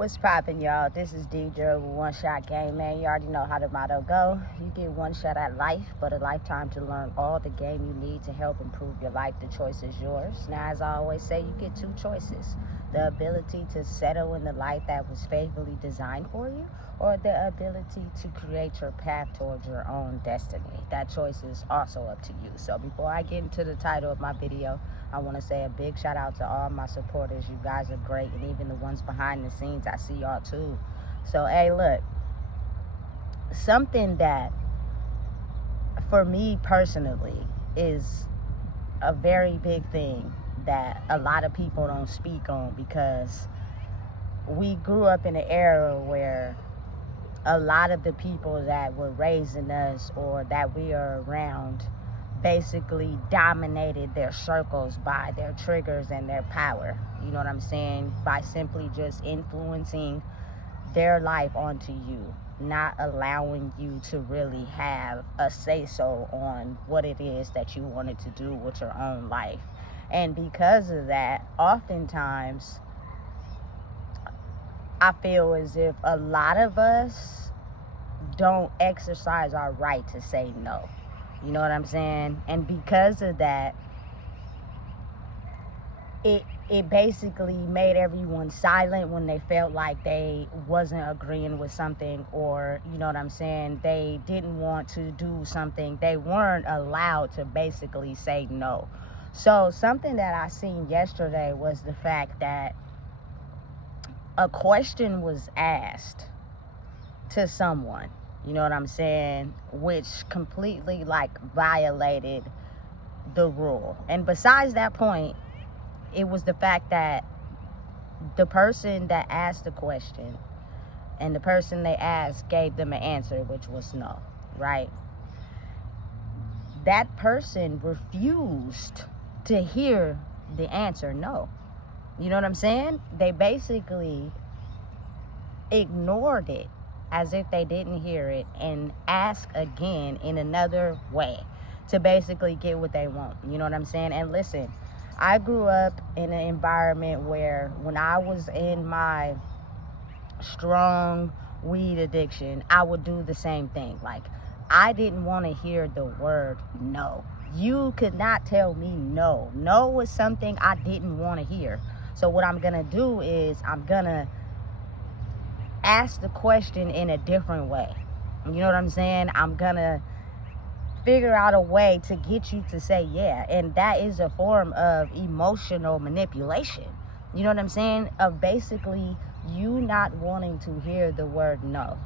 What's poppin', y'all? This is DJ with One Shot Game, man. You already know how the motto go. You get one shot at life, but a lifetime to learn all the game you need to help improve your life. The choice is yours. Now, as I always say, you get two choices. The ability to settle in the life that was faithfully designed for you, or the ability to create your path towards your own destiny. That choice is also up to you. So before I get into the title of my video, I want to say a big shout out to all my supporters. You guys are great, and even the ones behind the scenes, I see y'all too. So, hey, look, something that for me personally is a very big thing that a lot of people don't speak on, because we grew up in an era where a lot of the people that were raising us or that we are around basically dominated their circles by their triggers and their power. You know what I'm saying? By simply just influencing their life onto you, not allowing you to really have a say-so on what it is that you wanted to do with your own life. And because of that, oftentimes I feel as if a lot of us don't exercise our right to say no. You know what I'm saying? And because of that, it basically made everyone silent when they felt like they wasn't agreeing with something, or, you know what I'm saying, they didn't want to do something. They weren't allowed to basically say no. So something that I seen yesterday was the fact that a question was asked to someone, you know what I'm saying, which completely violated the rule. And besides that point, it was the fact that the person that asked the question and the person they asked gave them an answer, which was no, right? That person refused to hear the answer no. You know what I'm saying? They basically ignored it as if they didn't hear it and asked again in another way to basically get what they want. You know what I'm saying? And listen, I grew up in an environment where when I was in my strong weed addiction, I would do the same thing. Like, I didn't want to hear the word no. You could not tell me no. No was something I didn't want to hear. So what I'm going to do is I'm going to ask the question in a different way. You know what I'm saying? I'm going to figure out a way to get you to say yeah. And that is a form of emotional manipulation. You know what I'm saying? Of basically you not wanting to hear the word no,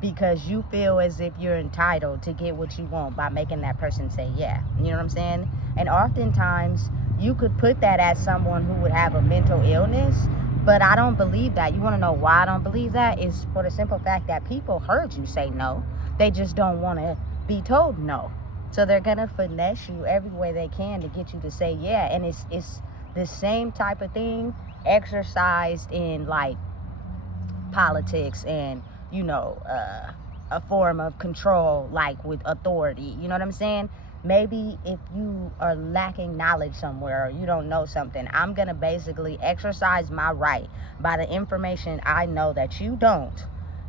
because you feel as if you're entitled to get what you want by making that person say yeah. You know what I'm saying? And oftentimes you could put that as someone who would have a mental illness, but I don't believe that. You want to know why I don't believe that? It's for the simple fact that people heard you say no. They just don't want to be told no. So they're going to finesse you every way they can to get you to say yeah. And it's the same type of thing exercised in politics and, you know, a form of control, like with authority. You know what I'm saying? Maybe if you are lacking knowledge somewhere or you don't know something, I'm going to basically exercise my right by the information I know that you don't.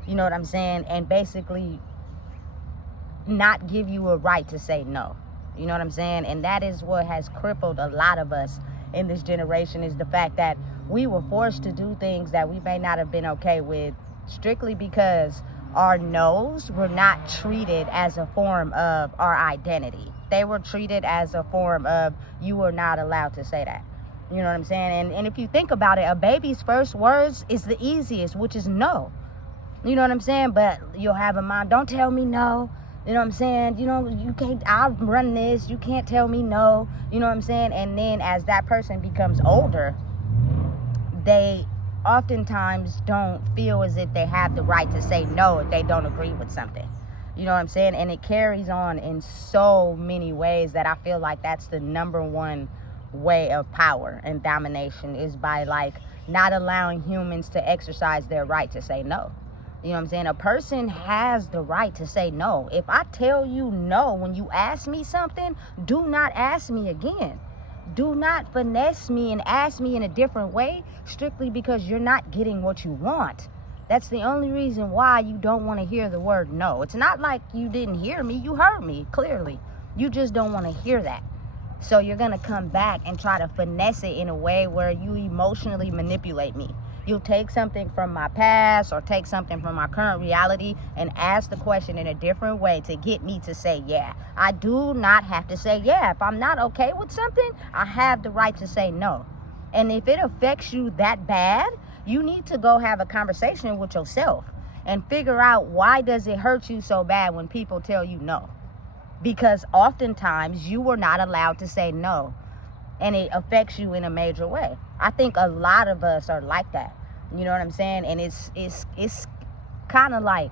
You know what I'm saying? And basically not give you a right to say no. You know what I'm saying? And that is what has crippled a lot of us in this generation, is the fact that we were forced to do things that we may not have been okay with, strictly because our no's were not treated as a form of our identity. They were treated as a form of, you were not allowed to say that. You know what I'm saying? And if you think about it, a baby's first words is the easiest, which is no. You know what I'm saying? But you'll have a mom, don't tell me no. You know what I'm saying? You know, you can't, I'll run this. You can't tell me no. You know what I'm saying? And then as that person becomes older, they oftentimes don't feel as if they have the right to say no if they don't agree with something. You know what I'm saying? And it carries on in so many ways that I feel like that's the number one way of power and domination, is by not allowing humans to exercise their right to say no. You know what I'm saying? A person has the right to say no. If I tell you no when you ask me something, do not ask me again. Do not finesse me and ask me in a different way strictly because you're not getting what you want. That's the only reason why you don't want to hear the word no. It's not like you didn't hear me. You heard me, clearly. You just don't want to hear that. So you're going to come back and try to finesse it in a way where you emotionally manipulate me. You'll take something from my past or take something from my current reality and ask the question in a different way to get me to say yeah. I do not have to say yeah. If I'm not okay with something, I have the right to say no. And if it affects you that bad, you need to go have a conversation with yourself and figure out why does it hurt you so bad when people tell you no. Because oftentimes you were not allowed to say no, and it affects you in a major way. I think a lot of us are like that. You know what I'm saying? And it's kind of like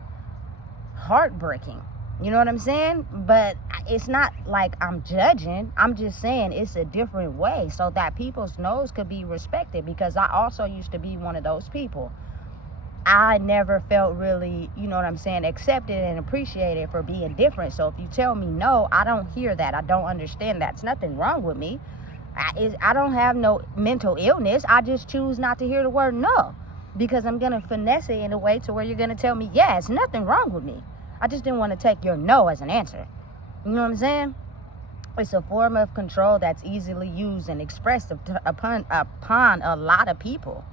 heartbreaking. You know what I'm saying? But it's not like I'm judging. I'm just saying it's a different way so that people's no's could be respected, because I also used to be one of those people. I never felt really, you know what I'm saying, accepted and appreciated for being different. So if you tell me no, I don't hear that. I don't understand that. There's nothing wrong with me. I don't have no mental illness. I just choose not to hear the word no, because I'm going to finesse it in a way to where you're going to tell me, yeah, it's nothing wrong with me. I just didn't want to take your no as an answer. You know what I'm saying? It's a form of control that's easily used and expressed upon a lot of people.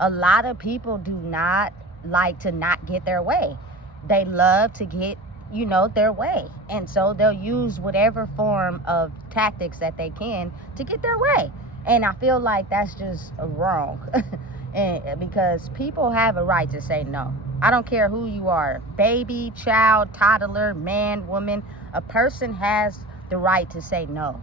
A lot of people do not like to not get their way. They love to get, their way. And so they'll use whatever form of tactics that they can to get their way. And I feel like that's just wrong. And because people have a right to say no. I don't care who you are, baby, child, toddler, man, woman. A person has the right to say no.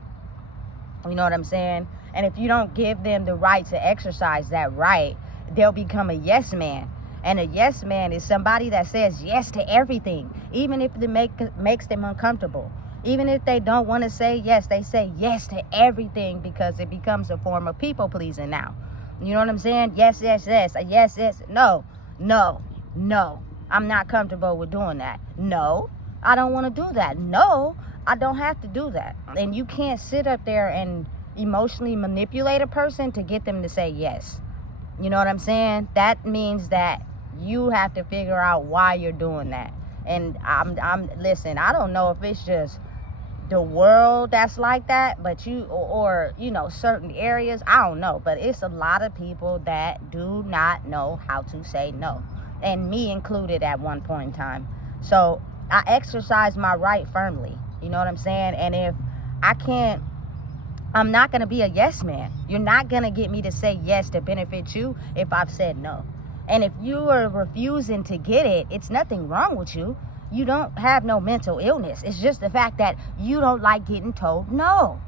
You know what I'm saying? And if you don't give them the right to exercise that right, they'll become a yes man. And a yes man is somebody that says yes to everything, even if it makes them uncomfortable. Even if they don't want to say yes, they say yes to everything because it becomes a form of people pleasing now. You know what I'm saying? Yes, yes, yes. Yes, yes. No, no, no. I'm not comfortable with doing that. No, I don't want to do that. No, I don't have to do that. And you can't sit up there and emotionally manipulate a person to get them to say yes. You know what I'm saying? That means that you have to figure out why you're doing that. And listen, I don't know if it's just the world that's like that, but or certain areas, I don't know, but it's a lot of people that do not know how to say no, and me included at one point in time. So I exercise my right firmly, you know what I'm saying? And if I can't, I'm not going to be a yes man. You're not going to get me to say yes to benefit you if I've said no. And if you are refusing to get it, it's nothing wrong with you. You don't have no mental illness. It's just the fact that you don't like getting told no.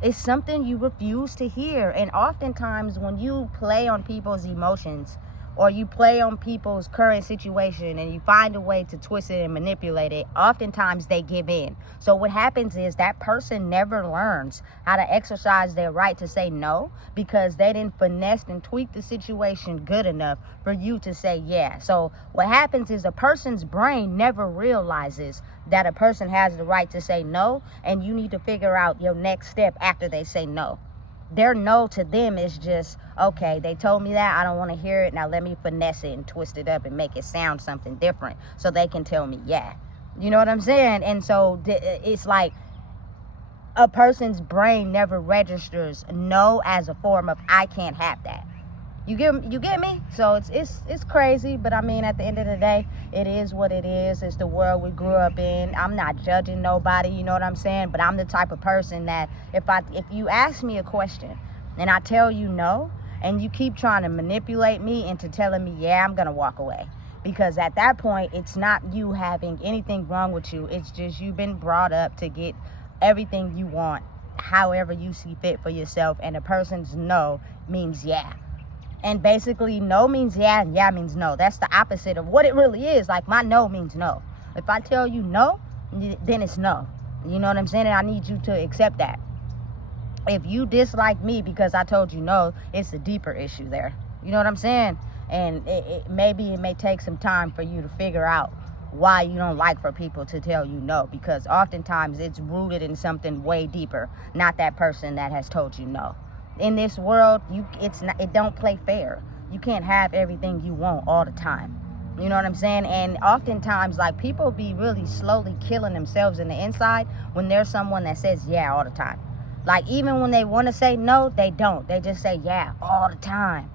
It's something you refuse to hear. And oftentimes when you play on people's emotions or you play on people's current situation and you find a way to twist it and manipulate it, oftentimes they give in. So what happens is that person never learns how to exercise their right to say no because they didn't finesse and tweak the situation good enough for you to say yeah. So what happens is a person's brain never realizes that a person has the right to say no, and you need to figure out your next step after they say no. Their no to them is just, okay, they told me that, I don't want to hear it, now let me finesse it and twist it up and make it sound something different so they can tell me yeah. You know what I'm saying? And so it's like a person's brain never registers no as a form of I can't have that. You get me? So it's crazy, but I mean, at the end of the day, it is what it is. It's the world we grew up in. I'm not judging nobody, you know what I'm saying? But I'm the type of person that if you ask me a question and I tell you no, and you keep trying to manipulate me into telling me yeah, I'm gonna walk away. Because at that point, it's not you having anything wrong with you. It's just you've been brought up to get everything you want, however you see fit for yourself. And a person's no means yeah. And basically, no means yeah, and yeah means no. That's the opposite of what it really is. Like, my no means no. If I tell you no, then it's no. You know what I'm saying? And I need you to accept that. If you dislike me because I told you no, it's a deeper issue there. You know what I'm saying? And maybe it may take some time for you to figure out why you don't like for people to tell you no, because oftentimes it's rooted in something way deeper, not that person that has told you no. In this world, it don't play fair. You can't have everything you want all the time. You know what I'm saying? And oftentimes, like, people be really slowly killing themselves in the inside when there's someone that says yeah all the time. Like, even when they want to say no, they don't. They just say yeah all the time.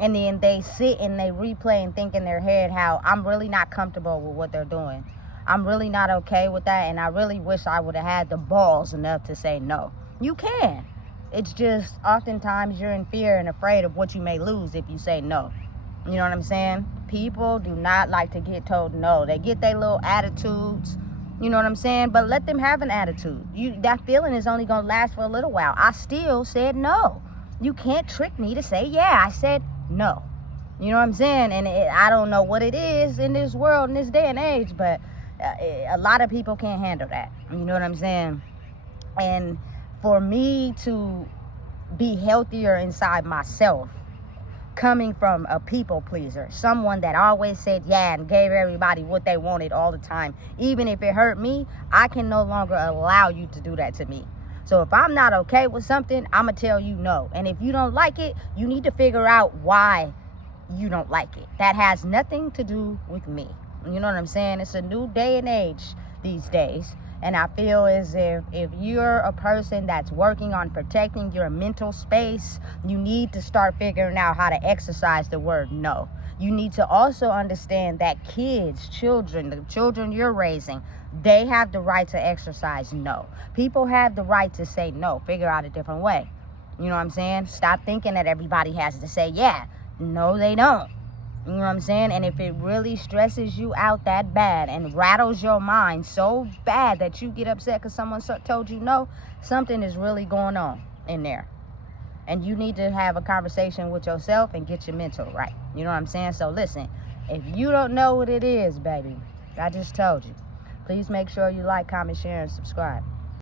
And then they sit and they replay and think in their head how I'm really not comfortable with what they're doing. I'm really not okay with that, and I really wish I would have had the balls enough to say no. You can. It's just oftentimes you're in fear and afraid of what you may lose if you say no. You know what I'm saying? People do not like to get told no. They get their little attitudes. You know what I'm saying? But let them have an attitude. That feeling is only going to last for a little while. I still said no. You can't trick me to say yeah. I said no. You know what I'm saying? And I don't know what it is in this world, in this day and age, but a lot of people can't handle that. You know what I'm saying? And for me to be healthier inside myself, coming from a people pleaser, someone that always said yeah and gave everybody what they wanted all the time, even if it hurt me, I can no longer allow you to do that to me. So if I'm not okay with something, I'm going to tell you no. And if you don't like it, you need to figure out why you don't like it. That has nothing to do with me. You know what I'm saying? It's a new day and age these days. And I feel as if you're a person that's working on protecting your mental space, you need to start figuring out how to exercise the word no. You need to also understand that children, the children you're raising, they have the right to exercise no. People have the right to say no. Figure out a different way. You know what I'm saying? Stop thinking that everybody has to say yeah. No, they don't. You know what I'm saying? And if it really stresses you out that bad and rattles your mind so bad that you get upset because someone told you no, something is really going on in there. And you need to have a conversation with yourself and get your mental right. You know what I'm saying? So listen, if you don't know what it is, baby, I just told you. Please make sure you like, comment, share, and subscribe.